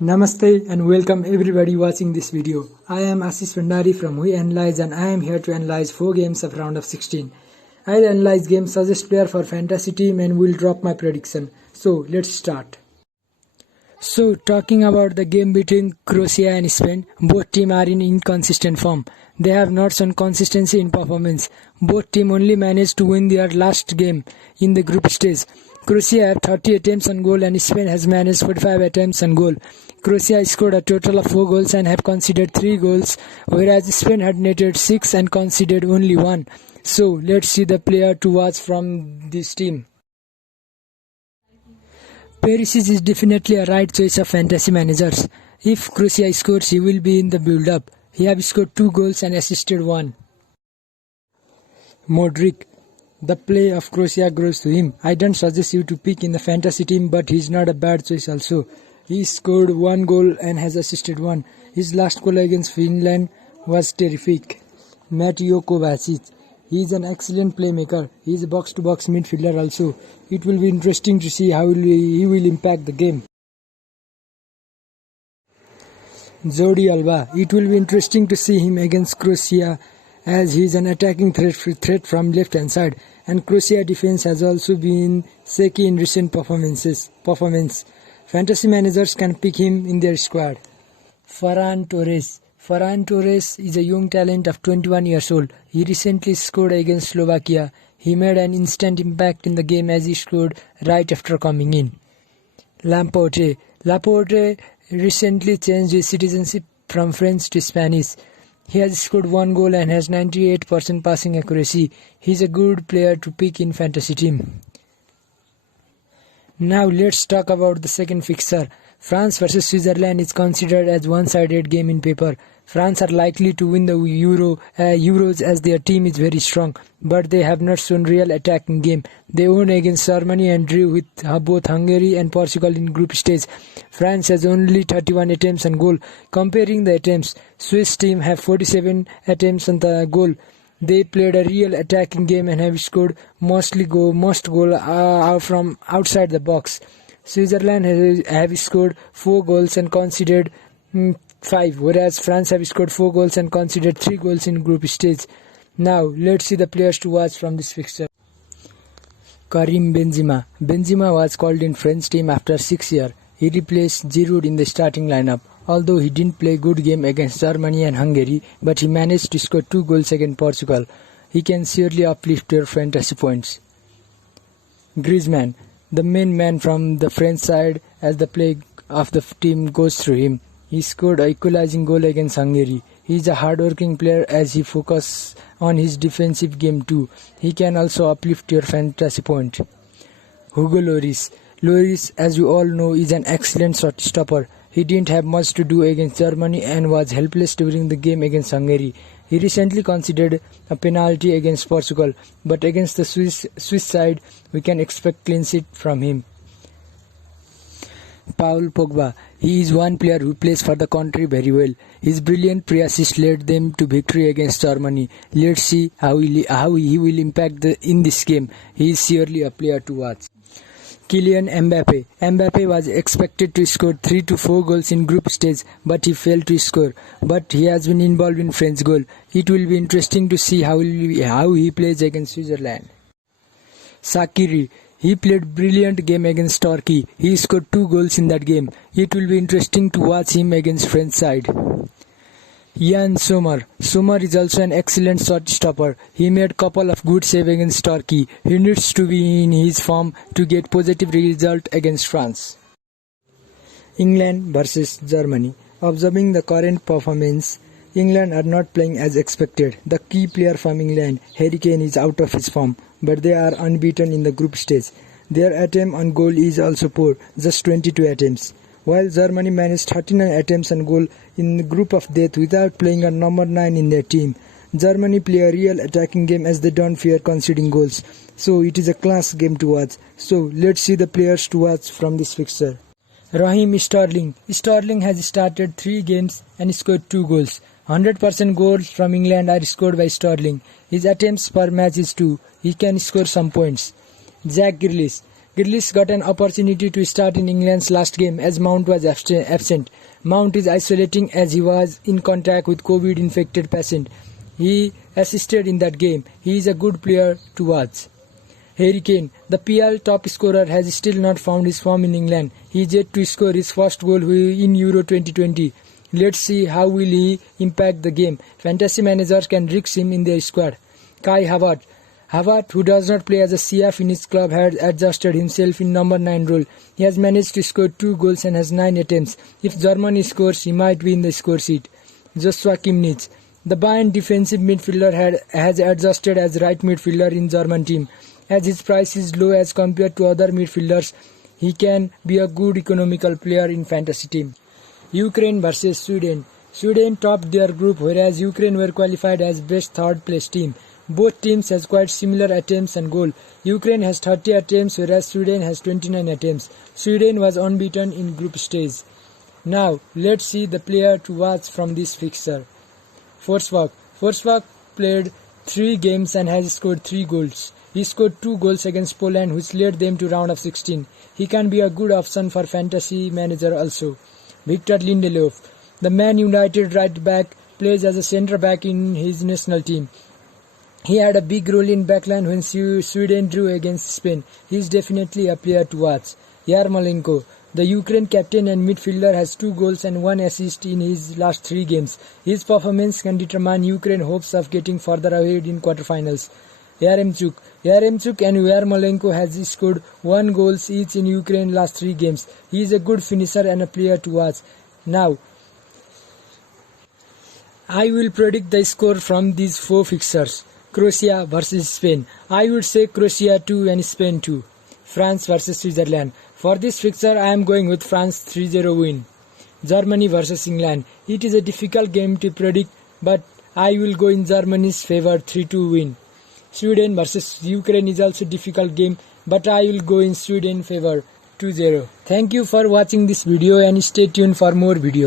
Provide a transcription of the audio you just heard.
Namaste and welcome everybody watching this video. I am Ashish Bhandari from We Analyze and I am here to analyze 4 games of round of 16. I'll analyze games, suggest player for fantasy team and will drop my prediction. So let's start. So talking about the game between Croatia and Spain, both teams are in inconsistent form. They have not shown consistency in performance. Both teams only managed to win their last game in the group stage. Croatia have 30 attempts on goal and Spain has managed 45 attempts on goal. Croatia scored a total of 4 goals and have conceded 3 goals, whereas Spain had netted 6 and conceded only 1. So let's see the player to watch from this team. Perisic is definitely a right choice of fantasy managers. If Croatia scores, he will be in the build-up. He have scored 2 goals and assisted 1. Modric. The play of Croatia goes to him. I don't suggest you to pick in the fantasy team, but he's not a bad choice also. He scored 1 goal and has assisted 1. His last goal against Finland was terrific. Mateo Kovacic. He is an excellent playmaker. He is a box-to-box midfielder also. It will be interesting to see how he will impact the game. Jordi Alba. It will be interesting to see him against Croatia as he is an attacking threat from left-hand side. And Croatia defense has also been shaky in recent performance. Fantasy managers can pick him in their squad. Ferran Torres. Ferran Torres is a young talent of 21 years old. He recently scored against Slovakia. He made an instant impact in the game as he scored right after coming in. Laporte. Laporte recently changed his citizenship from French to Spanish. He has scored 1 goal and has 98% passing accuracy. He is a good player to pick in fantasy team. Now let's talk about the second fixture. France vs Switzerland is considered as one-sided game in paper. France are likely to win the Euros as their team is very strong, but they have not shown real attacking game. They won against Germany and drew with both Hungary and Portugal in group stage. France has only 31 attempts on goal. Comparing the attempts, Swiss team have 47 attempts on the goal. They played a real attacking game and have scored most goal from outside the box. Switzerland have scored 4 goals and conceded 5, whereas France have scored 4 goals and conceded 3 goals in group stage. Now, let's see the players to watch from this fixture. Karim Benzema. Benzema was called in French team after 6 years. He replaced Giroud in the starting lineup. Although he didn't play good game against Germany and Hungary, but he managed to score 2 goals against Portugal. He can surely uplift your fantasy points. Griezmann. The main man from the French side as the play of the team goes through him. He scored an equalizing goal against Hungary. He is a hard-working player as he focuses on his defensive game too. He can also uplift your fantasy point. Hugo Lloris. Lloris, as you all know, is an excellent shot stopper. He didn't have much to do against Germany and was helpless during the game against Hungary. He recently conceded a penalty against Portugal, but against the Swiss side, we can expect clean sheet from him. Paul Pogba. He is one player who plays for the country very well. His brilliant pre-assist led them to victory against Germany. Let's see how he will impact in this game. He is surely a player to watch. Kylian Mbappe. Mbappe was expected to score 3 to 4 goals in group stage, but he failed to score. But he has been involved in French goal. It will be interesting to see how he plays against Switzerland. Shaqiri. He played brilliant game against Turkey. He scored 2 goals in that game. It will be interesting to watch him against French side. Yann Sommer. Sommer is also an excellent shot stopper. He made couple of good saves against Turkey. He needs to be in his form to get positive result against France. England vs Germany. Observing the current performance, England are not playing as expected. The key player from England, Harry Kane, is out of his form, but they are unbeaten in the group stage. Their attempt on goal is also poor, just 22 attempts. While Germany managed 39 attempts on goal in the group of death without playing a number 9 in their team. Germany play a real attacking game as they don't fear conceding goals. So it is a class game to watch. So let's see the players to watch from this fixture. Raheem Sterling. Sterling has started 3 games and scored 2 goals. 100% goals from England are scored by Sterling. His attempts per match is 2. He can score some points. Jack Grealish. Grealish got an opportunity to start in England's last game as Mount was absent. Mount is isolating as he was in contact with COVID-infected patient. He assisted in that game. He is a good player to watch. Harry Kane, the PL top scorer, has still not found his form in England. He is yet to score his first goal in Euro 2020. Let's see how will he impact the game. Fantasy managers can risk him in their squad. Kai Havertz, who does not play as a CF in his club, has adjusted himself in number 9 role. He has managed to score 2 goals and has 9 attempts. If Germany scores, he might win the score sheet. Joshua Kimmich, the Bayern defensive midfielder, has adjusted as right midfielder in German team. As his price is low as compared to other midfielders, he can be a good economical player in fantasy team. Ukraine versus Sweden. Sweden topped their group, whereas Ukraine were qualified as best third place team. Both teams has quite similar attempts and goal. Ukraine has 30 attempts, whereas Sweden has 29 attempts. Sweden was unbeaten in group stage. Now, let's see the player to watch from this fixture. Forsberg. Forsberg played 3 games and has scored 3 goals. He scored 2 goals against Poland, which led them to round of 16. He can be a good option for fantasy manager also. Victor Lindelof. The Man United right back plays as a centre back in his national team. He had a big role in backline when Sweden drew against Spain. He is definitely a player to watch. Yarmolenko, the Ukraine captain and midfielder, has 2 goals and 1 assist in his last 3 games. His performance can determine Ukraine's hopes of getting further ahead in quarterfinals. Yaremchuk and Yarmolenko has scored 1 goal each in Ukraine's last 3 games. He is a good finisher and a player to watch. Now, I will predict the score from these 4 fixtures. Croatia versus Spain. I would say Croatia 2 and Spain 2. France versus Switzerland. For this fixture, I am going with France 3-0 win. Germany versus England. It is a difficult game to predict, but I will go in Germany's favor 3-2 win. Sweden versus Ukraine is also a difficult game, but I will go in Sweden favor 2-0. Thank you for watching this video and stay tuned for more videos.